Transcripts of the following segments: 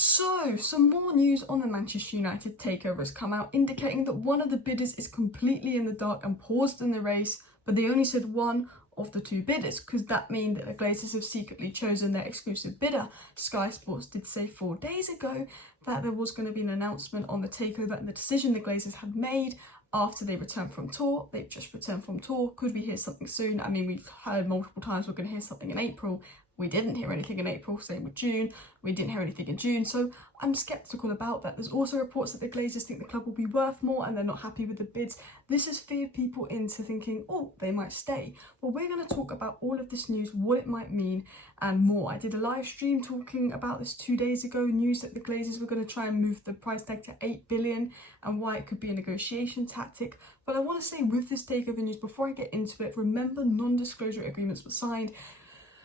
So, some more news on the Manchester United takeover has come out, indicating that one of the bidders is completely in the dark and paused in the race, but they only said one of the two bidders. Could that mean that the Glazers have secretly chosen their exclusive bidder? Sky Sports did say 4 days ago that there was going to be an announcement on the takeover and the decision the Glazers had made after they returned from tour. They've just returned from tour. Could we hear something soon? I mean, we've heard multiple times we're going to hear something in April. We didn't hear anything in April, same with June. We didn't hear anything in June, so I'm sceptical about that. There's also reports that the Glazers think the club will be worth more and they're not happy with the bids. This has feared people into thinking, oh, they might stay. Well, we're going to talk about all of this news, what it might mean, and more. I did a live stream talking about this 2 days ago, news that the Glazers were going to try and move the price tag to 8 billion and why it could be a negotiation tactic. But I want to say with this takeover news, before I get into it, remember non-disclosure agreements were signed.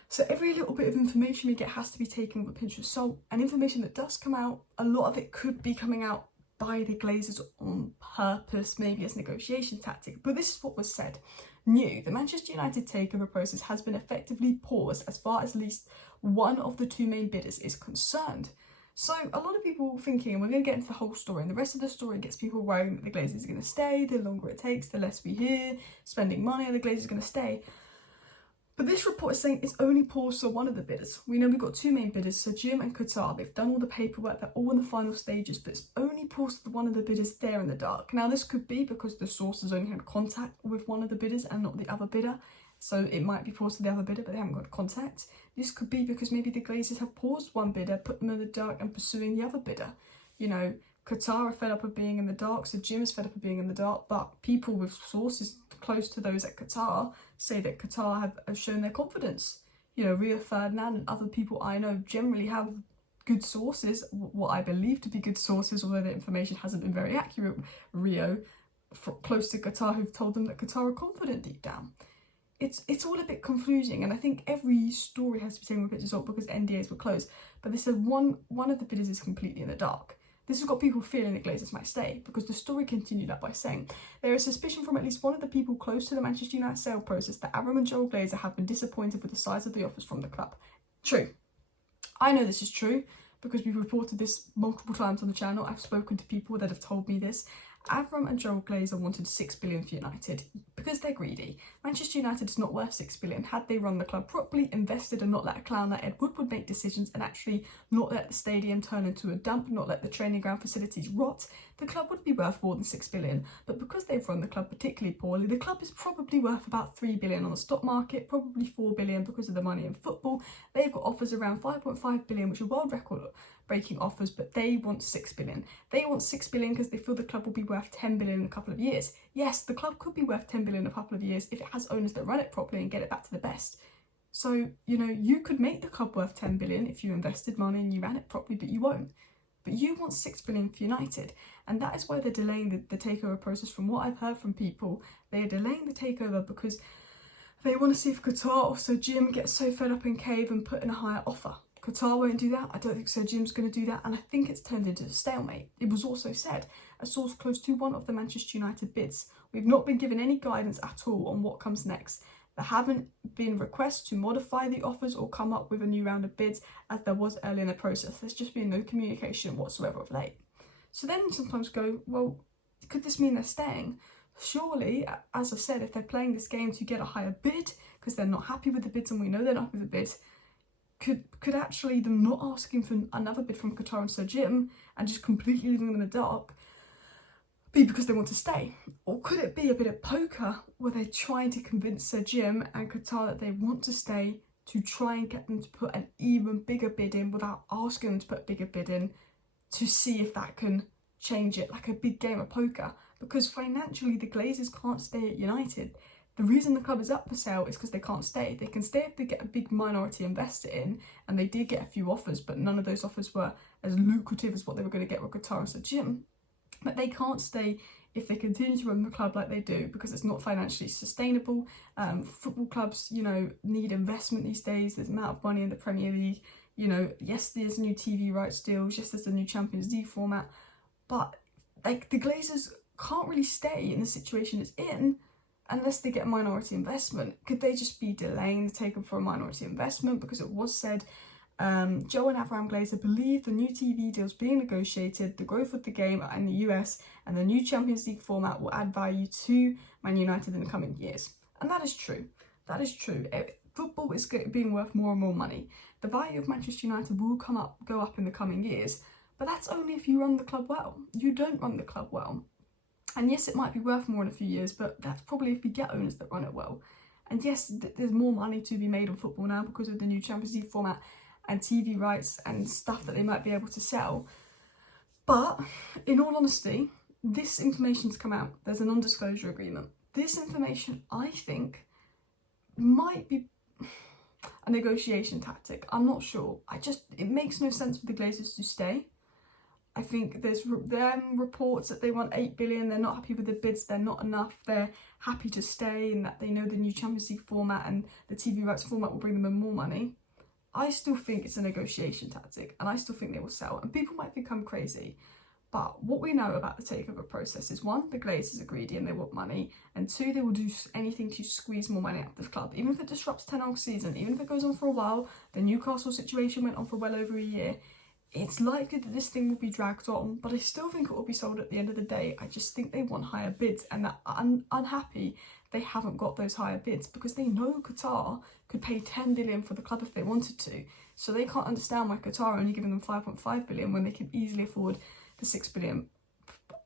So every little bit of information we get has to be taken with a pinch of salt, and information that does come out, a lot of it could be coming out by the Glazers on purpose, maybe as negotiation tactic, but this is what was said. New, the Manchester United takeover process has been effectively paused as far as at least one of the two main bidders is concerned. So a lot of people thinking, and we're going to get into the whole story, and the rest of the story gets people worrying that the Glazers are going to stay, the longer it takes, the less we hear, spending money, and the Glazers are going to stay. But this report is saying it's only paused for one of the bidders. We know we've got two main bidders, so Jim and Qatar. They've done all the paperwork, they're all in the final stages, but it's only paused for one of the bidders there in the dark. Now, this could be because the sources only had contact with one of the bidders and not the other bidder. So it might be paused for the other bidder, but they haven't got contact. This could be because maybe the Glazers have paused one bidder, put them in the dark and pursuing the other bidder. You know, Qatar are fed up of being in the dark, so Jim is fed up of being in the dark, but people with sources close to those at Qatar say that Qatar have shown their confidence. You know, Rio Ferdinand and other people I know generally have good sources, what I believe to be good sources, although the information hasn't been very accurate. Rio, close to Qatar, who've told them that Qatar are confident deep down. It's all a bit confusing, and I think every story has to be taken with a pinch of salt because NDAs were closed. But they said one of the bidders is completely in the dark. This has got people feeling that Glazers might stay, because the story continued up by saying there is suspicion from at least one of the people close to the Manchester United sale process that Abraham and Joel Glazer have been disappointed with the size of the offers from the club. True. I know this is true because we've reported this multiple times on the channel. I've spoken to people that have told me this. Avram and Joel Glazer wanted 6 billion for United because they're greedy. Manchester United is not worth 6 billion. Had they run the club properly, invested and not let a clown like Ed Woodward make decisions and actually not let the stadium turn into a dump, not let the training ground facilities rot, the club would be worth more than 6 billion. But because they've run the club particularly poorly, the club is probably worth about 3 billion on the stock market, probably 4 billion because of the money in football. They've got offers around 5.5 billion, which are world record breaking offers, but they want 6 billion. They want 6 billion because they feel the club will be worth 10 billion in a couple of years. Yes, the club could be worth 10 billion in a couple of years if it has owners that run it properly and get it back to the best. So, you know, you could make the club worth 10 billion if you invested money and you ran it properly, but you won't. But you want 6 billion for United, and that is why they're delaying the takeover process. From what I've heard from people, they are delaying the takeover because they want to see if Qatar or Sir Jim gets so fed up and cave and put in a higher offer. Qatar won't do that. I don't think Sir Jim's going to do that, and I think it's turned into a stalemate. It was also said, a source close to one of the Manchester United bids, we've not been given any guidance at all on what comes next. There haven't been requests to modify the offers or come up with a new round of bids as there was early in the process. There's just been no communication whatsoever of late. So then sometimes go, well, could this mean they're staying? Surely, as I said, if they're playing this game to get a higher bid because they're not happy with the bids and we know they're not happy with the bids, could actually them not asking for another bid from Qatar and Sir Jim and just completely leaving them in the dark be because they want to stay? Or could it be a bit of poker where they're trying to convince Sir Jim and Qatar that they want to stay to try and get them to put an even bigger bid in without asking them to put a bigger bid in to see if that can change it, like a big game of poker? Because financially the Glazers can't stay at United. The reason the club is up for sale is because they can't stay. They can stay if they get a big minority investor in, and they did get a few offers, but none of those offers were as lucrative as what they were going to get with Qatar and Sir Jim. But they can't stay if they continue to run the club like they do because it's not financially sustainable. Football clubs, you know, need investment these days. There's amount of money in the Premier League. You know, yes, there's new TV rights deals. Yes, there's the new Champions League format. But like the Glazers can't really stay in the situation it's in unless they get minority investment. Could they just be delaying the takeover for a minority investment? Because it was said Joe and Abraham Glazer believe the new TV deals being negotiated, the growth of the game in the US, and the new Champions League format will add value to Man United in the coming years. And that is true. That is true. Football is being worth more and more money. The value of Manchester United will go up in the coming years, but that's only if you run the club well. You don't run the club well. And yes, it might be worth more in a few years, but that's probably if you get owners that run it well. And yes, there's more money to be made on football now because of the new Champions League format and TV rights and stuff that they might be able to sell. But in all honesty, this information's come out. There's a non-disclosure agreement. This information, I think, might be a negotiation tactic. I'm not sure. It makes no sense for the Glazers to stay. I think there's reports that they want 8 billion. They're not happy with the bids. They're not enough. They're happy to stay, and that they know the new Champions League format and the TV rights format will bring them in more money. I still think it's a negotiation tactic, and I still think they will sell. And people might think I'm crazy, but what we know about the takeover process is, one, the Glazers are greedy and they want money, and two, they will do anything to squeeze more money out of the club, even if it disrupts 10-hour season, even if it goes on for a while. The Newcastle situation went on for well over a year. It's likely that this thing will be dragged on, but I still think it will be sold at the end of the day. I just think they want higher bids, and that I'm unhappy they haven't got those higher bids, because they know Qatar could pay 10 billion for the club if they wanted to. So they can't understand why Qatar are only giving them 5.5 billion when they can easily afford the 6 billion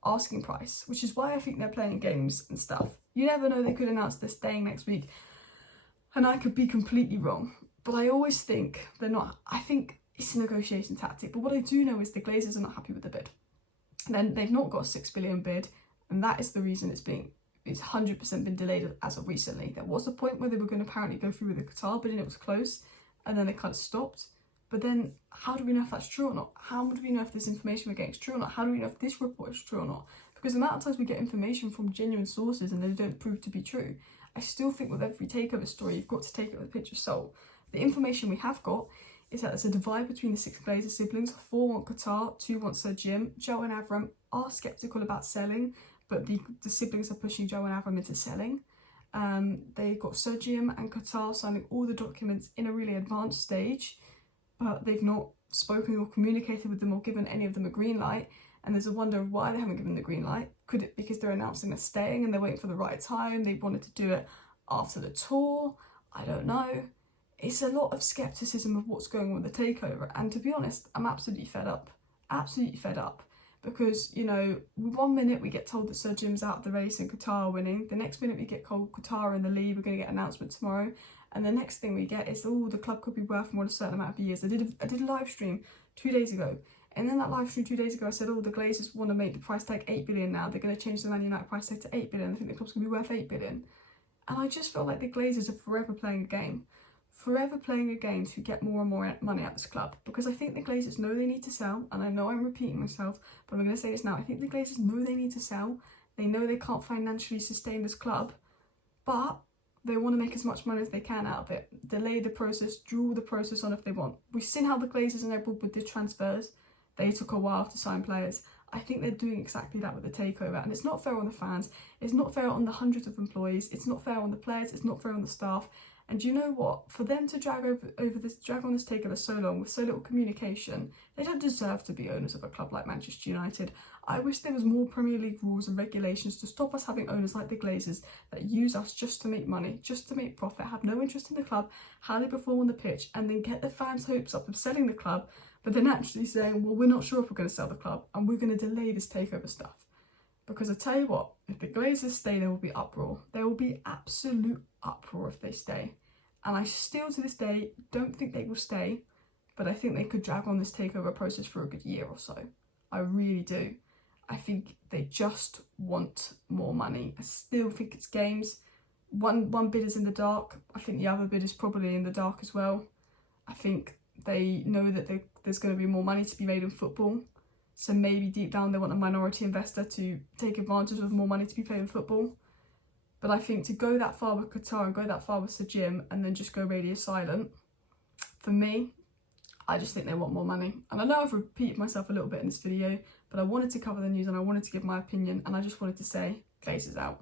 asking price, which is why I think they're playing games and stuff. You never know, they could announce they're staying next week, and I could be completely wrong. But I always think they're not. I think it's a negotiation tactic, but what I do know is the Glazers are not happy with the bid. Then they've not got a 6 billion bid, and that is the reason it's 100% been delayed as of recently. There was a point where they were going to apparently go through with the Qatar bid and it was close, and then they kind of stopped. But then how do we know if that's true or not? How do we know if this information we're getting is true or not? How do we know if this report is true or not? Because the amount of times we get information from genuine sources and they don't prove to be true, I still think with every takeover story, you've got to take it with a pinch of salt. The information we have got is that there's a divide between the 6 Glazer siblings. 4 want Qatar, 2 want Sir Jim. Joe and Abraham are sceptical about selling, but the siblings are pushing Joe and Abraham into selling. They've got Sir Jim and Qatar signing all the documents in a really advanced stage, but they've not spoken or communicated with them or given any of them a green light. And there's a wonder of why they haven't given the green light. Could it because they're announcing they're staying and they're waiting for the right time? They wanted to do it after the tour. I don't know. It's a lot of skepticism of what's going on with the takeover. And to be honest, I'm absolutely fed up. Absolutely fed up. Because, you know, 1 minute we get told that Sir Jim's out of the race and Qatar are winning. The next minute we get told Qatar in the lead, we're going to get an announcement tomorrow. And the next thing we get is, oh, the club could be worth more than a certain amount of years. I did a live stream 2 days ago. And then that live stream 2 days ago, I said, oh, the Glazers want to make the price tag 8 billion now. They're going to change the Man United price tag to 8 billion. I think the club's going to be worth 8 billion. And I just felt like the Glazers are forever playing a game. Forever playing a game to get more and more money out of this club. Because I think the Glazers know they need to sell. And I know I'm repeating myself, but I'm going to say this now. I think the Glazers know they need to sell. They know they can't financially sustain this club. But they want to make as much money as they can out of it. Delay the process, draw the process on if they want. We've seen how the Glazers and Everett did transfers. They took a while to sign players. I think they're doing exactly that with the takeover. And it's not fair on the fans. It's not fair on the hundreds of employees. It's not fair on the players. It's not fair on the staff. And you know what? For them to drag on this takeover so long with so little communication, they don't deserve to be owners of a club like Manchester United. I wish there was more Premier League rules and regulations to stop us having owners like the Glazers that use us just to make money, just to make profit, have no interest in the club, how they perform on the pitch, and then get the fans' hopes up of selling the club, but then actually saying, well, we're not sure if we're going to sell the club and we're going to delay this takeover stuff. Because I tell you what, if the Glazers stay, there will be uproar. There will be absolute uproar if they stay. And I still, to this day, don't think they will stay, but I think they could drag on this takeover process for a good year or so. I really do. I think they just want more money. I still think it's games. One bid is in the dark. I think the other bid is probably in the dark as well. I think they know that there's going to be more money to be made in football. So maybe deep down they want a minority investor to take advantage of more money to be paid in football. But I think to go that far with Qatar and go that far with Sir Jim and then just go radio silent, for me, I just think they want more money. And I know I've repeated myself a little bit in this video, but I wanted to cover the news and I wanted to give my opinion, and I just wanted to say, Glazers out.